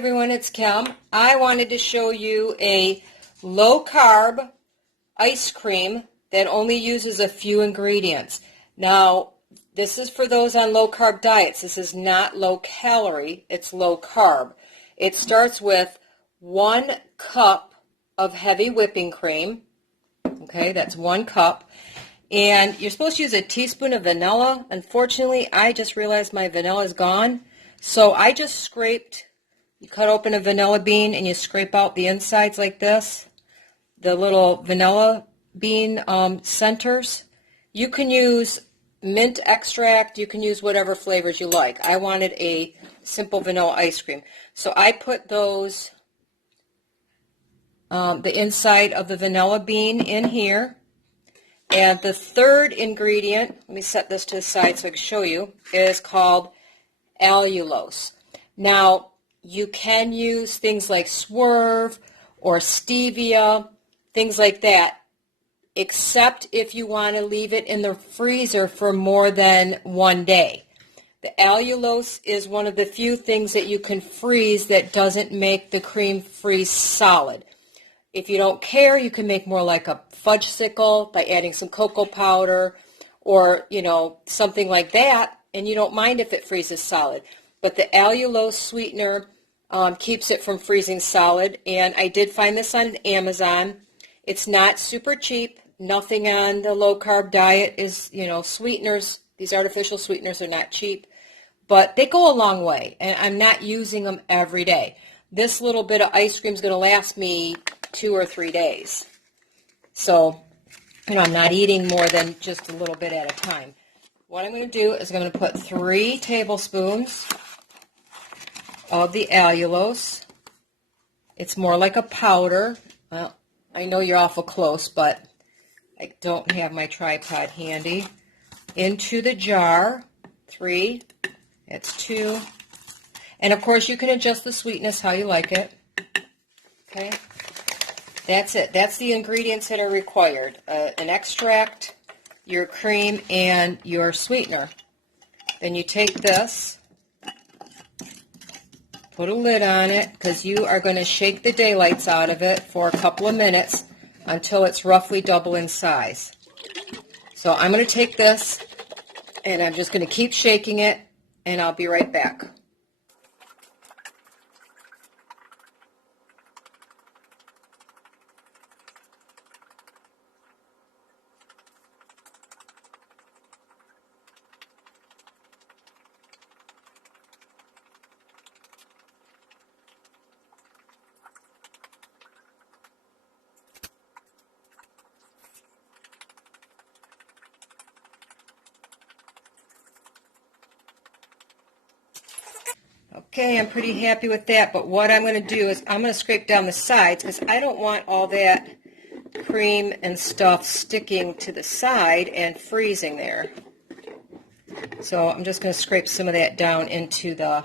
Everyone, it's Kim. I wanted to show you a low-carb ice cream that only uses a few ingredients. Now, this is for those on low-carb diets. This is not low-calorie, it's low-carb. It starts with 1 cup of heavy whipping cream. Okay, that's 1 cup. And you're supposed to use a teaspoon of vanilla. Unfortunately, I just realized my vanilla is gone. So I just scraped. You cut open a vanilla bean and you scrape out the insides like this, the little vanilla bean centers. You can use mint extract, you can use whatever flavors you like. I wanted a simple vanilla ice cream. So I put those, the inside of the vanilla bean in here. And the third ingredient, let me set this to the side so I can show you, is called allulose. Now, you can use things like Swerve or stevia, things like that, except if you want to leave it in the freezer for more than 1 day. The allulose is one of the few things that you can freeze that doesn't make the cream freeze solid. If you don't care, you can make more like a fudgesicle by adding some cocoa powder or, something like that, and you don't mind if it freezes solid. But the allulose sweetener keeps it from freezing solid, and I did find this on Amazon. It's not super cheap. Nothing on the low-carb diet is, sweeteners. These artificial sweeteners are not cheap, but they go a long way, and I'm not using them every day. This little bit of ice cream is going to last me 2 or 3 days. So, I'm not eating more than just a little bit at a time. What I'm going to do is I'm going to put 3 tablespoons of the allulose. It's more like a powder. Well, I know you're awful close, but I don't have my tripod handy. Into the jar, 3, that's 2. And of course you can adjust the sweetness how you like it. Okay, that's it. That's the ingredients that are required. An extract, your cream, and your sweetener. Then you take this, put a lid on it, because you are going to shake the daylights out of it for a couple of minutes until it's roughly double in size. So I'm going to take this, and I'm just going to keep shaking it, and I'll be right back. Okay, I'm pretty happy with that, but what I'm going to do is I'm going to scrape down the sides because I don't want all that cream and stuff sticking to the side and freezing there. So I'm just going to scrape some of that down into the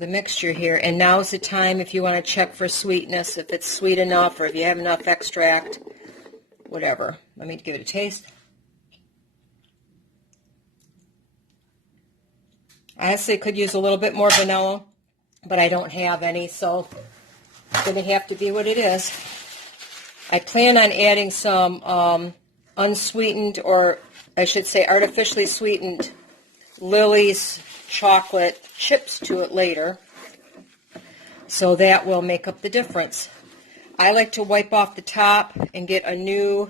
mixture here. And now's the time if you want to check for sweetness, if it's sweet enough or if you have enough extract, whatever. Let me give it a taste. I honestly could use a little bit more vanilla, but I don't have any, so it's going to have to be what it is. I plan on adding some unsweetened, or I should say artificially sweetened, Lily's chocolate chips to it later, so that will make up the difference. I like to wipe off the top and get a new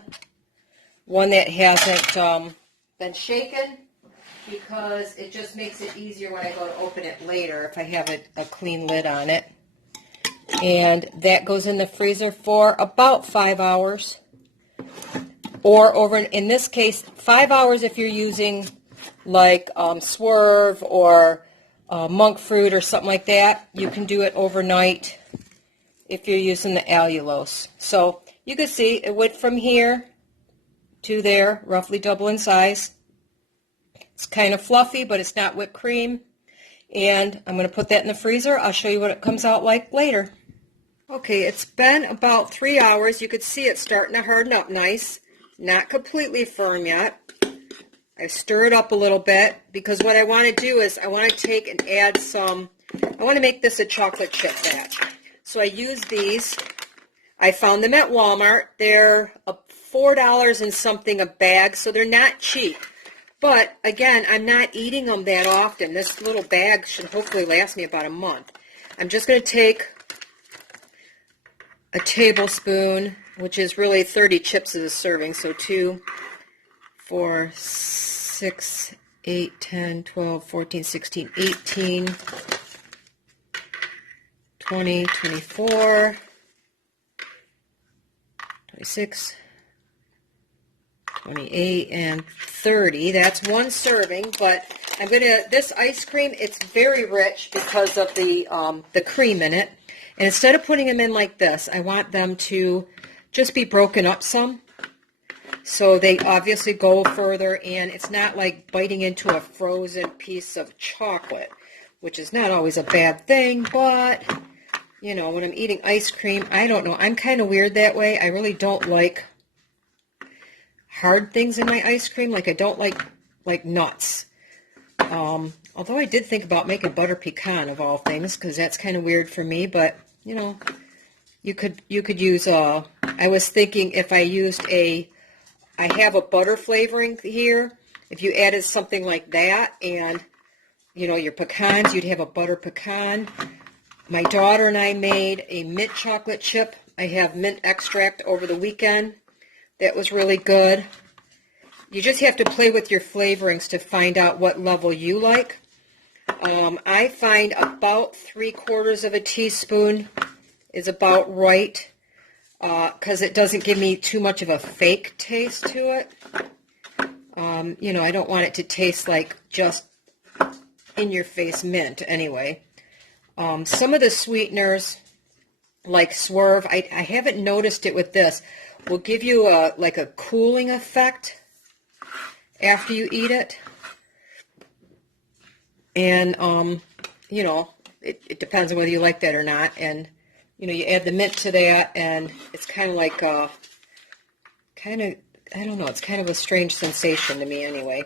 one that hasn't been shaken, because it just makes it easier when I go to open it later if I have a clean lid on it. And that goes in the freezer for about 5 hours. Or over, in this case, 5 hours if you're using like Swerve or monk fruit or something like that. You can do it overnight if you're using the allulose. So you can see it went from here to there, roughly double in size. It's kind of fluffy, but it's not whipped cream. And I'm going to put that in the freezer. I'll show you what it comes out like later. Okay, it's been about 3 hours. You could see it's starting to harden up nice. Not completely firm yet. I stir it up a little bit because what I want to do is I want to take and add some, I want to make this a chocolate chip batch. So I use these. I found them at Walmart. They're $4 and something a bag, so they're not cheap. But again, I'm not eating them that often. This little bag should hopefully last me about a month. I'm just going to take a tablespoon, which is really 30 chips as a serving, so 2, 4, 6, 8, 10, 12, 14, 16, 18, 20, 24, 26, 28, and 30. That's one serving, but I'm going to, this ice cream, it's very rich because of the cream in it. And instead of putting them in like this, I want them to just be broken up some. So they obviously go further, and it's not like biting into a frozen piece of chocolate, which is not always a bad thing, but, you know, when I'm eating ice cream, I don't know. I'm kind of weird that way. I really don't like hard things in my ice cream. Like I don't like nuts. Although I did think about making butter pecan of all things, because that's kind of weird for me, but, you know, you could use I was thinking if I used I have a butter flavoring here. If you added something like that and, you know, your pecans, you'd have a butter pecan. My daughter and I made a mint chocolate chip. I have mint extract over the weekend. That was really good. You just have to play with your flavorings to find out what level you like. I find about 3/4 of a teaspoon is about right. Because it doesn't give me too much of a fake taste to it. You know, I don't want it to taste like just in-your-face mint anyway. Some of the sweeteners, like Swerve, I haven't noticed it with this, will give you like a cooling effect after you eat it. And, you know, it depends on whether you like that or not. And you know, you add the mint to that, and it's kind of like, I don't know, it's kind of a strange sensation to me anyway.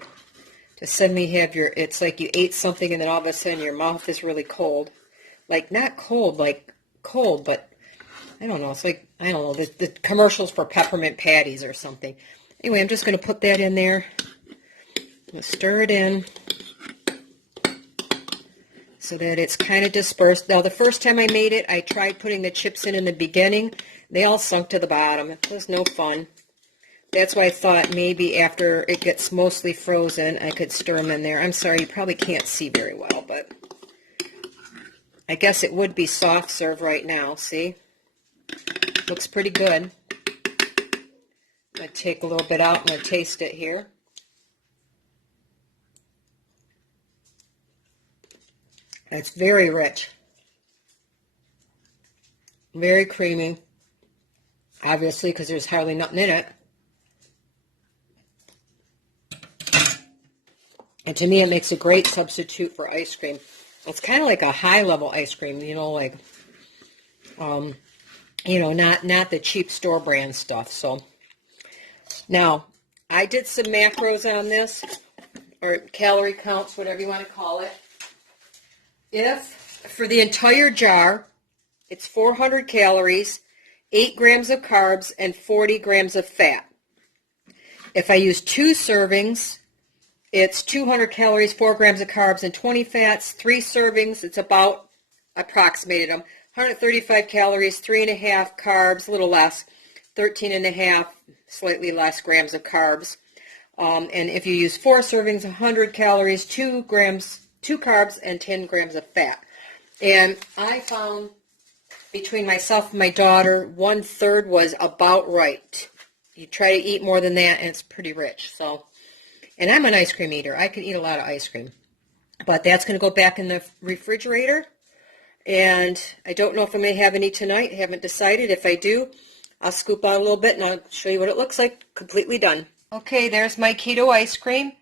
To suddenly have it's like you ate something and then all of a sudden your mouth is really cold. Like, not cold, like cold, but I don't know, it's like, I don't know, the commercials for peppermint patties or something. Anyway, I'm just going to put that in there. I'm going to stir it in so that it's kind of dispersed. Now, the first time I made it, I tried putting the chips in the beginning. They all sunk to the bottom. It was no fun. That's why I thought maybe after it gets mostly frozen, I could stir them in there. I'm sorry, you probably can't see very well, but I guess it would be soft serve right now. See? Looks pretty good. I'm going to take a little bit out. I'm going to taste it here. It's very rich, very creamy, obviously, because there's hardly nothing in it. And to me, it makes a great substitute for ice cream. It's kind of like a high-level ice cream, you know, like, you know, not the cheap store brand stuff. So now, I did some macros on this, or calorie counts, whatever you want to call it. If, for the entire jar, it's 400 calories, 8 grams of carbs, and 40 grams of fat. If I use 2 servings, it's 200 calories, 4 grams of carbs, and 20 fats. 3 servings, it's about, approximated them, 135 calories, 3.5 carbs, a little less, 13.5, slightly less grams of carbs. And if you use 4 servings, 100 calories, 2 carbs, and 10 grams of fat. And I found between myself and my daughter, 1/3 was about right. You try to eat more than that, and it's pretty rich. So, and I'm an ice cream eater. I can eat a lot of ice cream. But that's going to go back in the refrigerator. And I don't know if I'm going to have any tonight. I haven't decided. If I do, I'll scoop out a little bit, and I'll show you what it looks like. Completely done. Okay, there's my keto ice cream.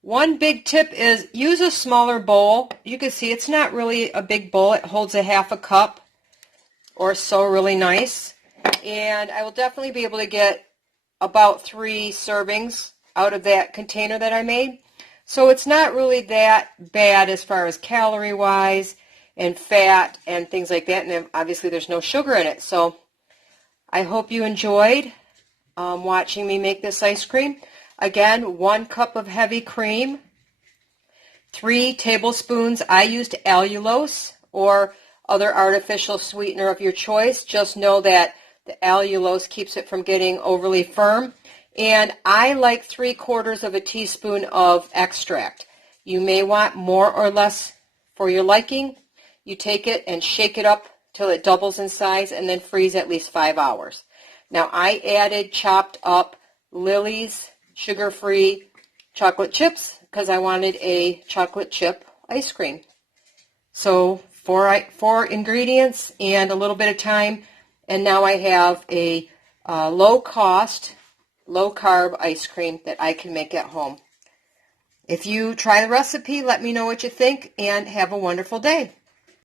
One big tip is use a smaller bowl. You can see it's not really a big bowl. It holds a 1/2 cup or so, really nice. And I will definitely be able to get about 3 servings out of that container that I made. So it's not really that bad as far as calorie-wise and fat and things like that. And then obviously there's no sugar in it. So I hope you enjoyed watching me make this ice cream. Again, 1 cup of heavy cream, 3 tablespoons. I used allulose or other artificial sweetener of your choice. Just know that the allulose keeps it from getting overly firm. And I like 3/4 of a teaspoon of extract. You may want more or less for your liking. You take it and shake it up till it doubles in size and then freeze at least 5 hours. Now I added chopped up Lily's sugar-free chocolate chips because I wanted a chocolate chip ice cream. So 4 ingredients and a little bit of time, and now I have a low-cost, low-carb ice cream that I can make at home. If you try the recipe, let me know what you think, and have a wonderful day.